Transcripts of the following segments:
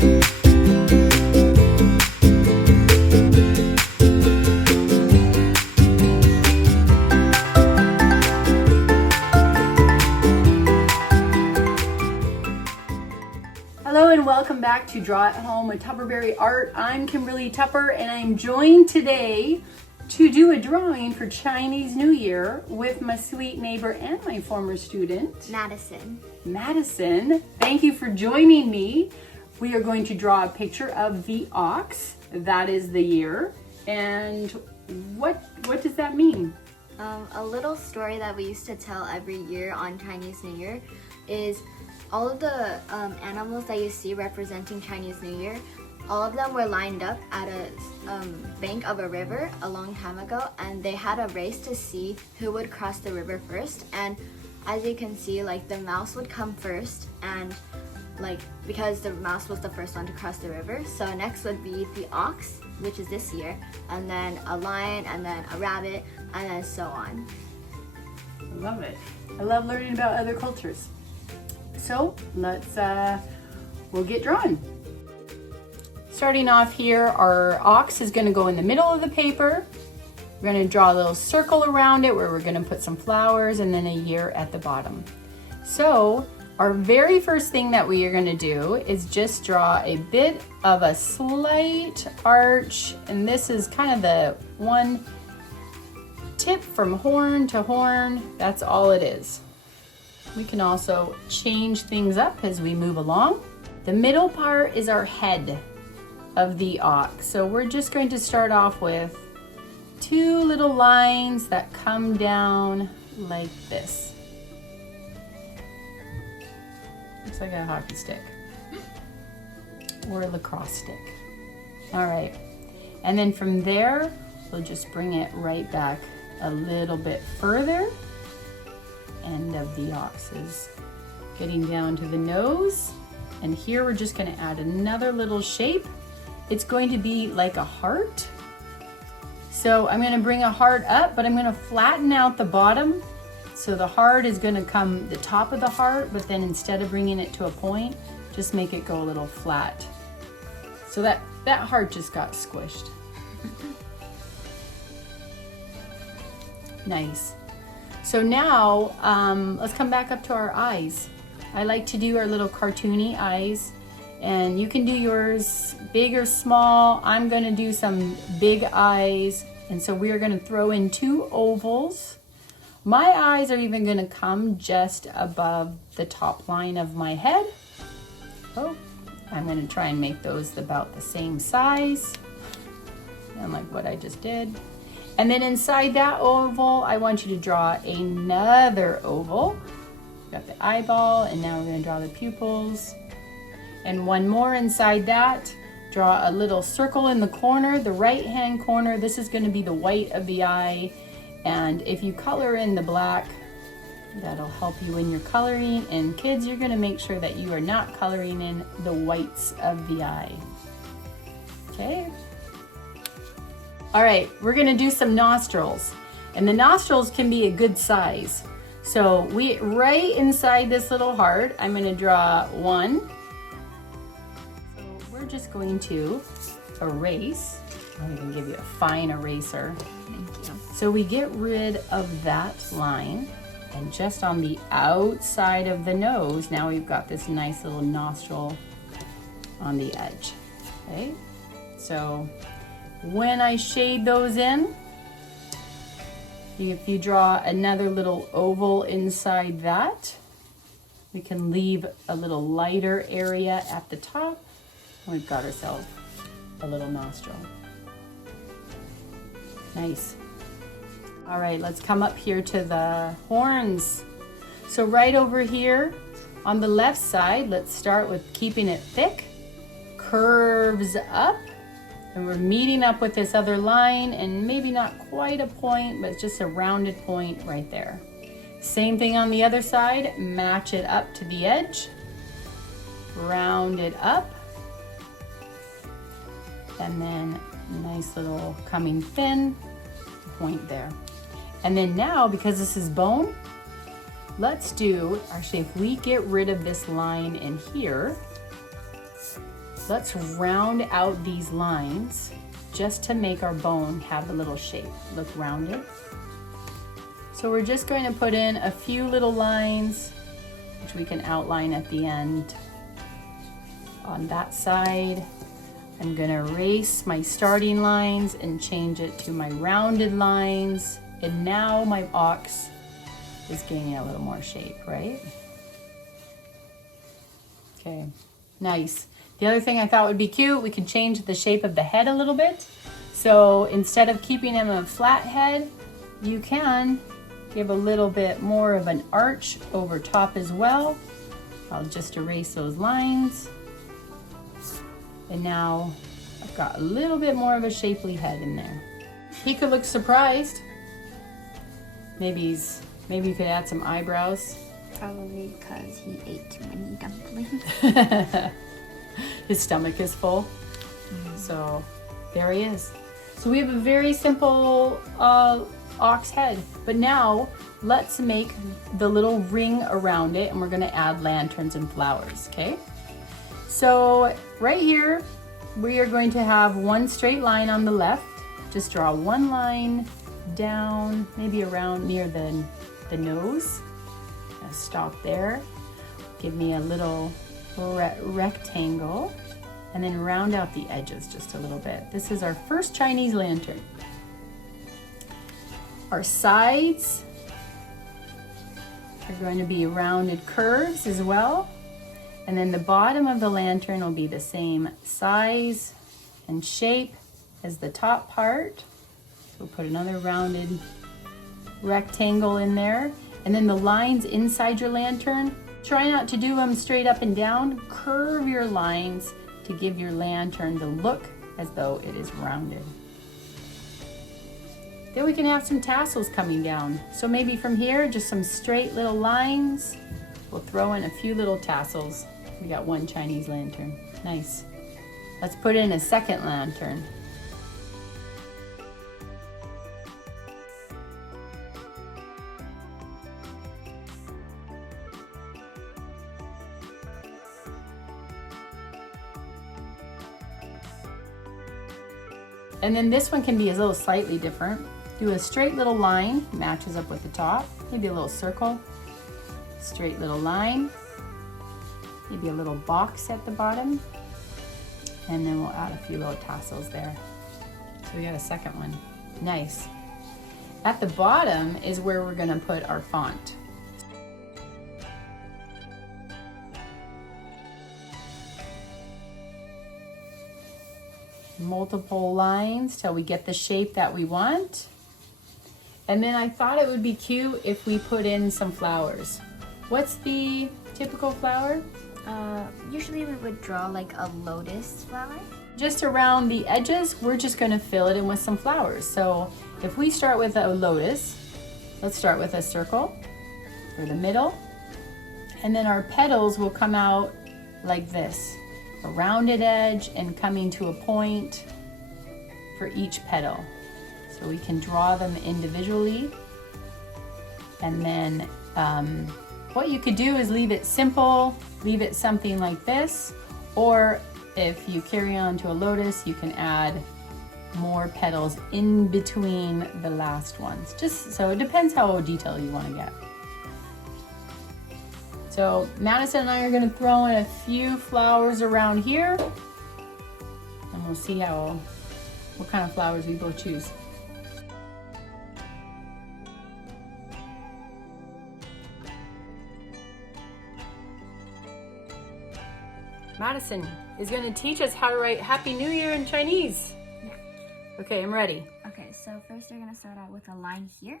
Hello and welcome back to Draw at Home with Tupperberry Art. I'm Kimberly Tupper and I'm joined today to do a drawing for Chinese New Year with my sweet neighbor and my former student, Madison. Madison, thank you for joining me. We are going to draw a picture of the ox. That is the year. And what does that mean? A little story that we used to tell every year on Chinese New Year is all of the animals that you see representing Chinese New Year, all of them were lined up at a bank of a river a long time ago, and they had a race to see who would cross the river first. And as you can see, like, the mouse would come first, and because the mouse was the first one to cross the river. So next would be the ox, which is this year, and then a lion, and then a rabbit, and then so on. I love it. I love learning about other cultures. So let's, we'll get drawing. Starting off here, our ox is gonna go in the middle of the paper. We're gonna draw a little circle around it where we're gonna put some flowers and then a year at the bottom. So our very first thing that we are gonna do is just draw a bit of a slight arch, and this is kind of the one tip from horn to horn. That's all it is. We can also change things up as we move along. The middle part is our head of the ox. So we're just going to start off with two little lines that come down like this. Looks like a hockey stick or a lacrosse stick. All right, and then from there, we'll just bring it right back a little bit further. End of the ox is getting down to the nose, and here we're just going to add another little shape. It's going to be like a heart. So I'm going to bring a heart up, but I'm going to flatten out the bottom. So the heart is going to come the top of the heart, but then instead of bringing it to a point, just make it go a little flat. So that heart just got squished. Nice. So now, let's come back up to our eyes. I like to do our little cartoony eyes, and you can do yours big or small. I'm gonna do some big eyes, and so we are gonna throw in two ovals. My eyes are even gonna come just above the top line of my head. Oh, I'm gonna try and make those about the same size, and like what I just did. And then inside that oval, I want you to draw another oval. Got the eyeball, and now we're gonna draw the pupils. And one more inside that. Draw a little circle in the corner, the right-hand corner. This is gonna be the white of the eye. And if you color in the black, that'll help you in your coloring. And kids, you're gonna make sure that you are not coloring in the whites of the eye. Okay? All right, we're gonna do some nostrils, and the nostrils can be a good size. So right inside this little heart, I'm gonna draw one. So we're just going to erase. I'm gonna give you a fine eraser. Thank you. So we get rid of that line, and just on the outside of the nose, now we've got this nice little nostril on the edge, okay? So when I shade those in, if you draw another little oval inside that, we can leave a little lighter area at the top. We've got ourselves a little nostril. Nice. All right, let's come up here to the horns. So right over here on the left side, let's start with keeping it thick, curves up. And we're meeting up with this other line, and maybe not quite a point, but just a rounded point right there. Same thing on the other side, match it up to the edge, round it up, and then nice little coming thin point there. And then now, because this is bone, let's do, actually if we get rid of this line in here, Let's round out these lines just to make our bone have a little shape, look rounded. So we're just going to put in a few little lines, which we can outline at the end. On that side, I'm gonna erase my starting lines and change it to my rounded lines. And now my ox is gaining a little more shape, right? Okay, nice. The other thing I thought would be cute, we could change the shape of the head a little bit. So instead of keeping him a flat head, you can give a little bit more of an arch over top as well. I'll just erase those lines. And now I've got a little bit more of a shapely head in there. He could look surprised. Maybe you could add some eyebrows. Probably because he ate too many dumplings. His stomach is full. So there he is. So we have a very simple ox head. But now let's make the little ring around it, and we're gonna add lanterns and flowers, okay? So right here, we are going to have one straight line on the left. Just draw one line down, maybe around near the nose. Stop there. Give me a little rectangle, and then round out the edges just a little bit. This is our first Chinese lantern. Our sides are going to be rounded curves as well. And then the bottom of the lantern will be the same size and shape as the top part. So we'll put another rounded rectangle in there. And then the lines inside your lantern, try not to do them straight up and down. Curve your lines to give your lantern the look as though it is rounded. Then we can have some tassels coming down. So maybe from here, just some straight little lines. We'll throw in a few little tassels. We got one Chinese lantern. Nice. Let's put in a second lantern. And then this one can be a little slightly different. Do a straight little line, matches up with the top. Maybe a little circle. Straight little line. Maybe a little box at the bottom. And then we'll add a few little tassels there. So we got a second one. Nice. At the bottom is where we're gonna put our font. Multiple lines till we get the shape that we want. And then I thought it would be cute if we put in some flowers. What's the typical flower? Usually we would draw like a lotus flower. Just around the edges, we're just gonna fill it in with some flowers. So if we start with a lotus, let's start with a circle for the middle. And then our petals will come out like this. A rounded edge and coming to a point for each petal. So we can draw them individually. And then what you could do is leave it simple, leave it something like this, or if you carry on to a lotus, you can add more petals in between the last ones. Just so it depends how detailed you want to get. So Madison and I are going to throw in a few flowers around here, and we'll see what kind of flowers we both choose. Madison is going to teach us how to write Happy New Year in Chinese. Yeah. Okay, I'm ready. Okay, so first you're going to start out with a line here,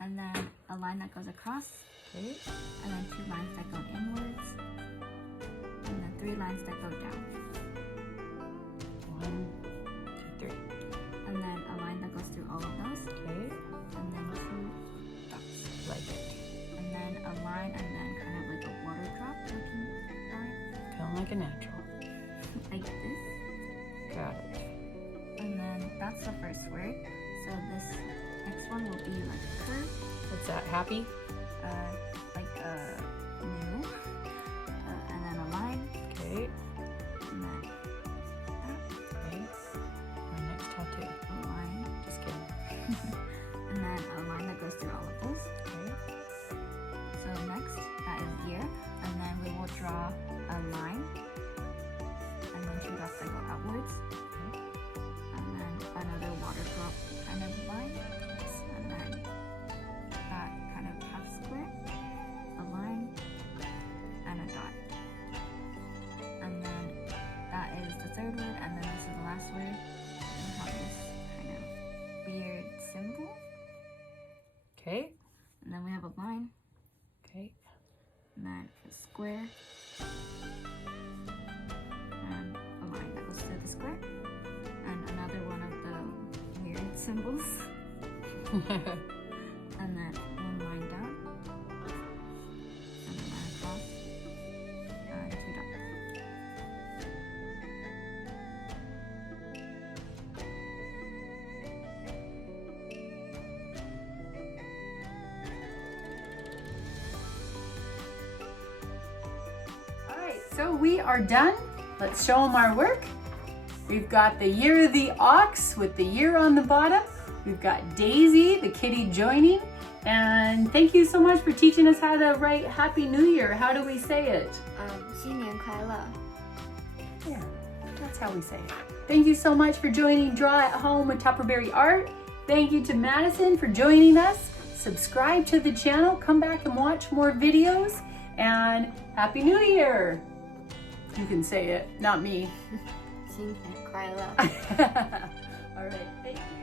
and then a line that goes across, Okay. and then 2 lines that go inwards, and then 3 lines that go down. 1, 2, 3. And then a line that goes through all of those, Okay, and then 2 dots. like it. And then a line, and then kind of like a water drop looking line. Feeling like a natural. Like this. Got it. And then that's the first word. So this next one will be like a curve. What's that? Happy? Like a new. And then a line. Okay. And then Okay. My next tattoo. a line. Just kidding. And then a line that goes through all of those. Okay. So next, that is ear. And then we will draw a line. And then 2 dots that go outwards. And then another water drop kind of line. And then that kind of half square. A line. And a dot. And then that is the 3rd word. And then this is the last word. And we have this kind of weird symbol. Okay. And then we have a line. Okay. And then a square. And a line that goes through the square. And another one of the weird symbols. And then 1 line down. And a line across. And 2 dots. All right, so we are done. Let's show them our work. We've got the year of the ox with the year on the bottom. We've got Daisy, the kitty, joining. And thank you so much for teaching us how to write Happy New Year. How do we say it? 新年快乐. Yeah, that's how we say it. Thank you so much for joining Draw at Home with Tupperberry Art. Thank you to Madison for joining us. Subscribe to the channel. Come back and watch more videos. And Happy New Year! You can say it, not me. 新年快乐. All right, thank you.